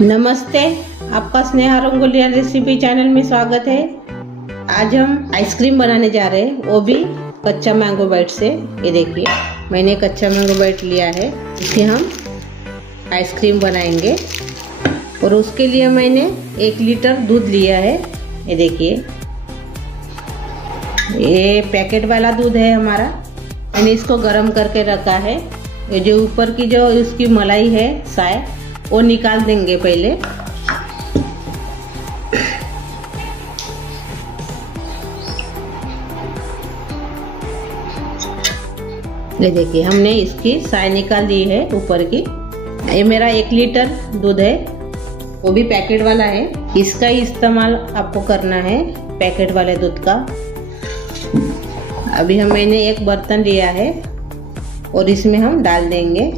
नमस्ते, आपका Sneha रंगोलिया recipe channel में स्वागत है। आज हम आइसक्रीम बनाने जा रहे हैं, वो भी कच्चा मैंगो बाइट से। ये देखिए, मैंने कच्चा मैंगो बाइट लिया है, इससे हम आइसक्रीम बनाएंगे। और उसके लिए मैंने 1 लीटर दूध लिया है। ये देखिए, ये पैकेट वाला दूध है हमारा। मैंने इसको गर्म करके रखा है। ये जो ऊपर की जो इसकी मलाई है, साय, वो निकाल देंगे पहले। ये देखिए, हमने इसकी साय निकाल दी है ऊपर की। ये मेरा 1 लीटर दूध है, वो भी पैकेट वाला है। इसका ही इस्तेमाल आपको करना है, पैकेट वाले दूध का। अभी मैंने एक बर्तन लिया है और इसमें हम डाल देंगे।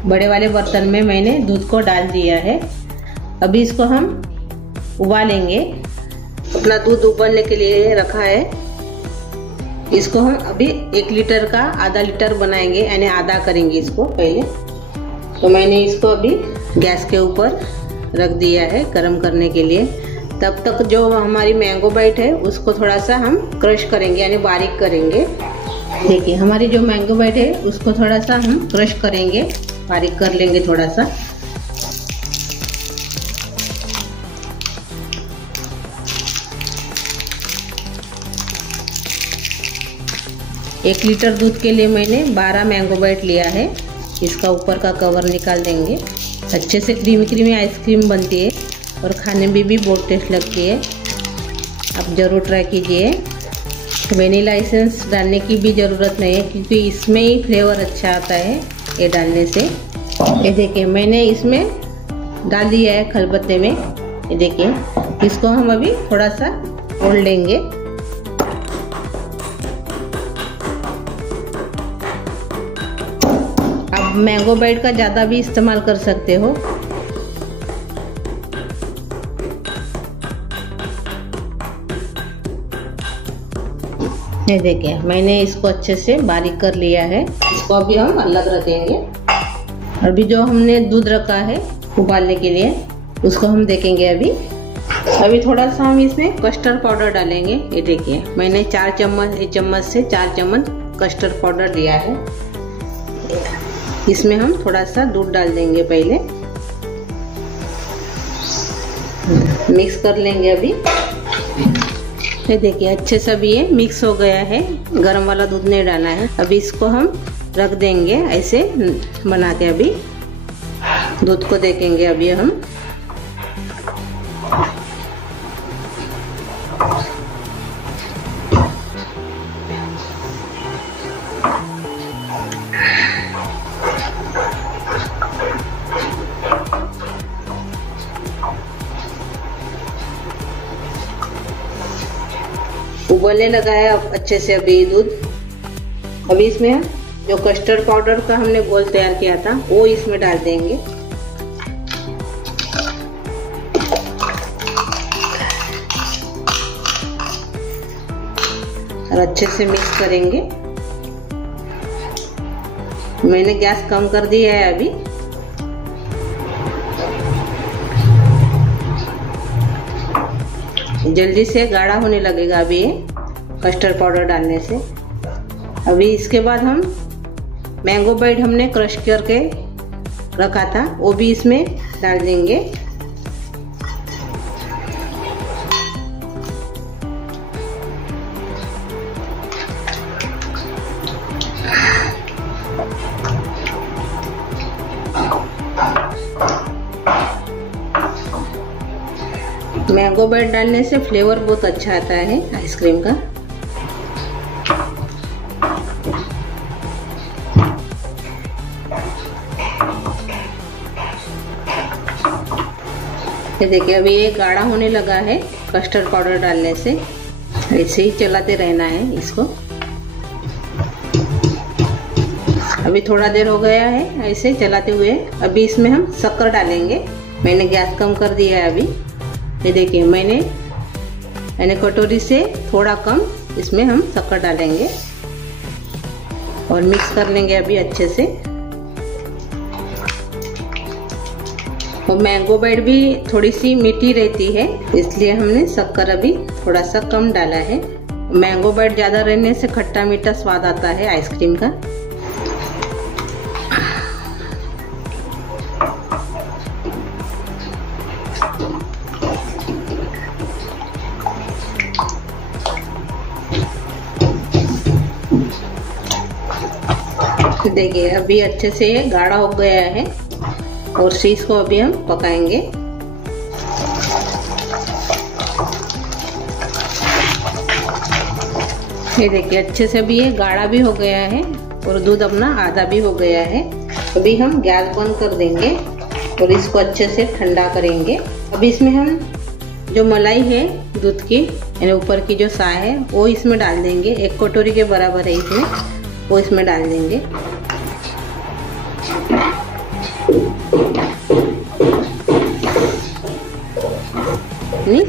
बड़े वाले बर्तन में मैंने दूध को डाल दिया है। अभी इसको हम उबालेंगे। अपना दूध उबलने के लिए रखा है। इसको हम अभी 1 लीटर का आधा लीटर बनाएंगे, यानी आधा करेंगे इसको पहले। तो मैंने इसको अभी गैस के ऊपर रख दिया है गर्म करने के लिए। तब तक जो हमारी मैंगो बाइट है उसको थोड़ा सा हम क्रश करेंगे, यानी बारीक करेंगे। देखिए, हमारी जो मैंगो बाइट है उसको थोड़ा सा हम क्रश करेंगे, बारीक कर लेंगे थोड़ा सा। एक लीटर दूध के लिए मैंने 12 मैंगो बाइट लिया है। इसका ऊपर का कवर निकाल देंगे। अच्छे से क्रीमी क्रीमी आइसक्रीम बनती है और खाने में भी बहुत टेस्ट लगती है। आप ज़रूर ट्राई कीजिए। वेनिला एसेंस डालने की भी ज़रूरत नहीं है, क्योंकि इसमें ही फ्लेवर अच्छा आता है ये डालने से। ये देखिए, मैंने इसमें डाल दिया है खलबत्ते में। ये देखिए, इसको हम अभी थोड़ा सा तोड़ लेंगे। आप मैंगो बाइट का ज़्यादा भी इस्तेमाल कर सकते हो। ये देखिए, मैंने इसको अच्छे से बारीक कर लिया है। इसको अभी हम अलग रखेंगे। अभी जो हमने दूध रखा है उबालने के लिए, उसको हम देखेंगे। अभी थोड़ा सा हम इसमें कस्टर्ड पाउडर डालेंगे। ये देखिए, मैंने 4 चम्मच, 1 चम्मच से 4 चम्मच कस्टर्ड पाउडर लिया है। इसमें हम थोड़ा सा दूध डाल देंगे, पहले मिक्स कर लेंगे। अभी ये देखिए, अच्छे से भी ये मिक्स हो गया है। गरम वाला दूध नहीं डाला है। अभी इसको हम रख देंगे ऐसे बना के। अभी दूध को देखेंगे। अभी हम उबलने लगा है अब अच्छे से अभी दूध। अभी इसमें हम जो कस्टर्ड पाउडर का हमने घोल तैयार किया था वो इसमें डाल देंगे और अच्छे से मिक्स करेंगे। मैंने गैस कम कर दिया है। अभी जल्दी से गाढ़ा होने लगेगा अभी ये कस्टर्ड पाउडर डालने से। अभी इसके बाद हम मैंगो बाइट हमने क्रश करके रखा था वो भी इसमें डाल देंगे। मैंगो बाइट डालने से फ्लेवर बहुत अच्छा आता है आइसक्रीम का। ये देखिए, अभी ये गाढ़ा होने लगा है कस्टर्ड पाउडर डालने से। ऐसे ही चलाते रहना है इसको। अभी थोड़ा देर हो गया है ऐसे चलाते हुए। अभी इसमें हम शक्कर डालेंगे। मैंने गैस कम कर दिया है। अभी ये देखिए, मैंने कटोरी से थोड़ा कम इसमें हम शक्कर डालेंगे और मिक्स कर लेंगे अभी अच्छे से। और मैंगो बाइट भी थोड़ी सी मीठी रहती है, इसलिए हमने शक्कर अभी थोड़ा सा कम डाला है। मैंगो बाइट ज्यादा रहने से खट्टा मीठा स्वाद आता है आइसक्रीम का। देखिए अभी अच्छे से ये गाढ़ा हो गया है और इसको अभी हम पकाएंगे। ये देखिए अच्छे से अभी ये गाढ़ा भी हो गया है और दूध अपना आधा भी हो गया है। अभी हम गैस बंद कर देंगे और इसको अच्छे से ठंडा करेंगे। अभी इसमें हम जो मलाई है दूध की, यानी ऊपर की जो साय है वो इसमें डाल देंगे। 1 कटोरी के बराबर है इसमें, वो इसमें डाल देंगे।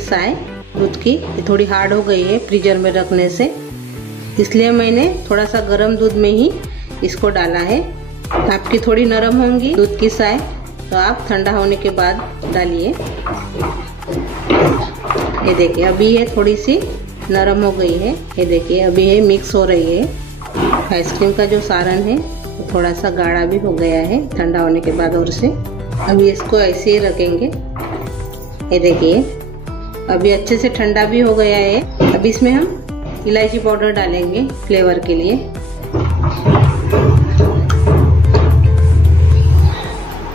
साय दूध की थोड़ी हार्ड हो गई है फ्रीजर में रखने से, इसलिए मैंने थोड़ा सा गर्म दूध में ही इसको डाला है। आपकी थोड़ी नरम होंगी दूध की साय, तो आप ठंडा होने के बाद डालिए। ये देखिए अभी ये थोड़ी सी नरम हो गई है। ये देखिए अभी ये मिक्स हो रही है। आइसक्रीम का जो सारण है वो थोड़ा सा गाढ़ा भी हो गया है ठंडा होने के बाद। और से अभी इसको ऐसे ही रखेंगे। ये देखिए अभी अच्छे से ठंडा भी हो गया है। अभी इसमें हम इलायची पाउडर डालेंगे फ्लेवर के लिए।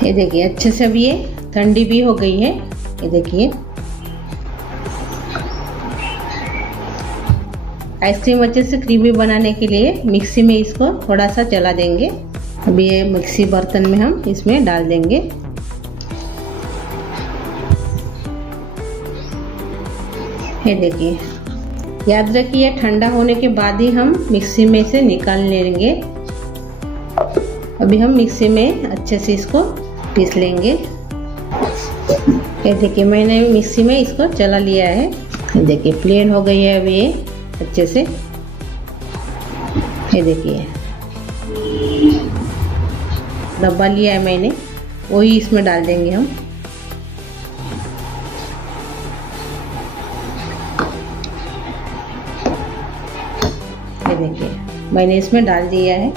ये देखिए अच्छे से अभी ये ठंडी भी हो गई है। ये देखिए आइसक्रीम अच्छे से क्रीमी बनाने के लिए मिक्सी में इसको थोड़ा सा चला देंगे। अभी ये मिक्सी बर्तन में हम इसमें डाल देंगे। ये देखिए याद रखिए ठंडा होने के बाद ही हम मिक्सी में से निकाल लेंगे। अभी हम मिक्सी में अच्छे से इसको पीस लेंगे। ये देखिए मैंने मिक्सी में इसको चला लिया है। ये देखिए प्लेन हो गई है अभी ये अच्छे से। ये देखिए डब्बा लिया है मैंने, वही इसमें डाल देंगे हम। ये देखिए मैंने इसमें डाल दिया है।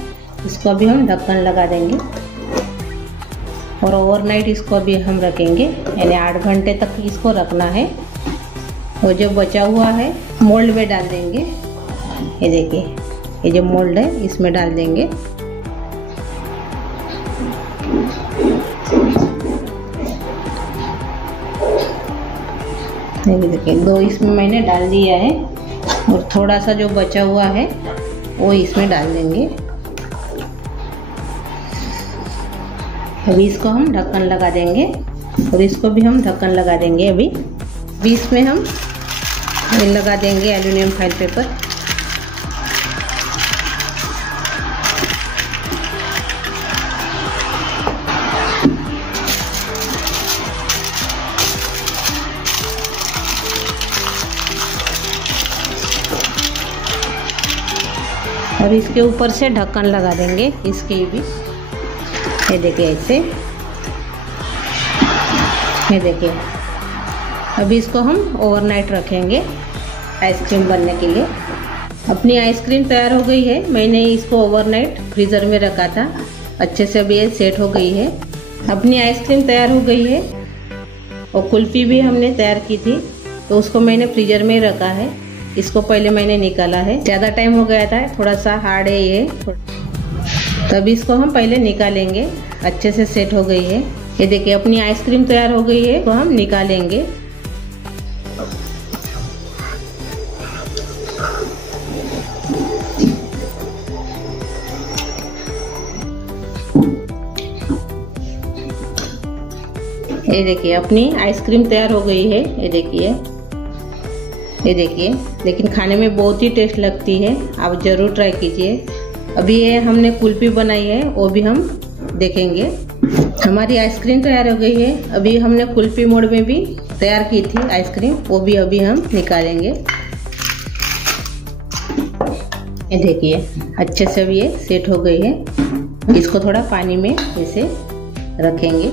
इसको अभी हम ढक्कन लगा देंगे और ओवरनाइट इसको अभी हम रखेंगे, यानी 8 घंटे तक इसको रखना है। वो जो बचा हुआ है मोल्ड में डाल देंगे। ये देखिए ये जो मोल्ड है इसमें डाल देंगे। ये देखिए 2 इसमें मैंने डाल दिया है और थोड़ा सा जो बचा हुआ है वो इसमें डाल देंगे। अभी इसको हम ढक्कन लगा देंगे और इसको भी हम ढक्कन लगा देंगे। अभी इसमें हम लगा देंगे एल्युमिनियम फॉइल पेपर। और इसके ऊपर से ढक्कन लगा देंगे इसके भी। ये देखिए ऐसे। ये देखिए अभी इसको हम ओवरनाइट रखेंगे आइसक्रीम बनने के लिए। अपनी आइसक्रीम तैयार हो गई है। मैंने इसको ओवरनाइट फ्रीज़र में रखा था, अच्छे से अभी ये सेट हो गई है। अपनी आइसक्रीम तैयार हो गई है और कुल्फ़ी भी हमने तैयार की थी, तो उसको मैंने फ्रीज़र में रखा है। इसको पहले मैंने निकाला है, ज़्यादा टाइम हो गया था, थोड़ा सा हार्ड है ये, तभी इसको हम पहले निकालेंगे। अच्छे से सेट हो गई है। ये देखिए अपनी आइसक्रीम तैयार हो गई है, तो हम निकालेंगे। ये देखिए अपनी आइसक्रीम तैयार हो गई है। ये देखिए लेकिन खाने में बहुत ही टेस्ट लगती है, आप ज़रूर ट्राई कीजिए। अभी ये हमने कुल्फी बनाई है, वो भी हम देखेंगे। हमारी आइसक्रीम तैयार हो गई है। अभी हमने कुल्फी मोड में भी तैयार की थी आइसक्रीम, वो भी अभी हम निकालेंगे। ये देखिए अच्छे से अभी ये सेट हो गई है। इसको थोड़ा पानी में ऐसे रखेंगे।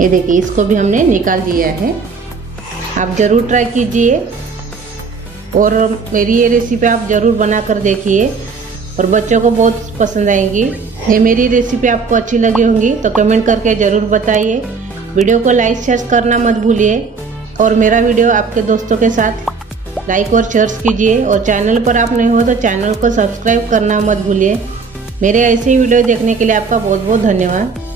ये देखिए इसको भी हमने निकाल दिया है। आप ज़रूर ट्राई कीजिए और मेरी ये रेसिपी आप ज़रूर बना कर देखिए और बच्चों को बहुत पसंद आएगी। ये मेरी रेसिपी आपको अच्छी लगी होंगी तो कमेंट करके ज़रूर बताइए। वीडियो को लाइक शेयर करना मत भूलिए और मेरा वीडियो आपके दोस्तों के साथ लाइक और शेयर कीजिए और चैनल पर आप नए हो तो चैनल को सब्सक्राइब करना मत भूलिए। मेरे ऐसे ही वीडियो देखने के लिए आपका बहुत बहुत धन्यवाद।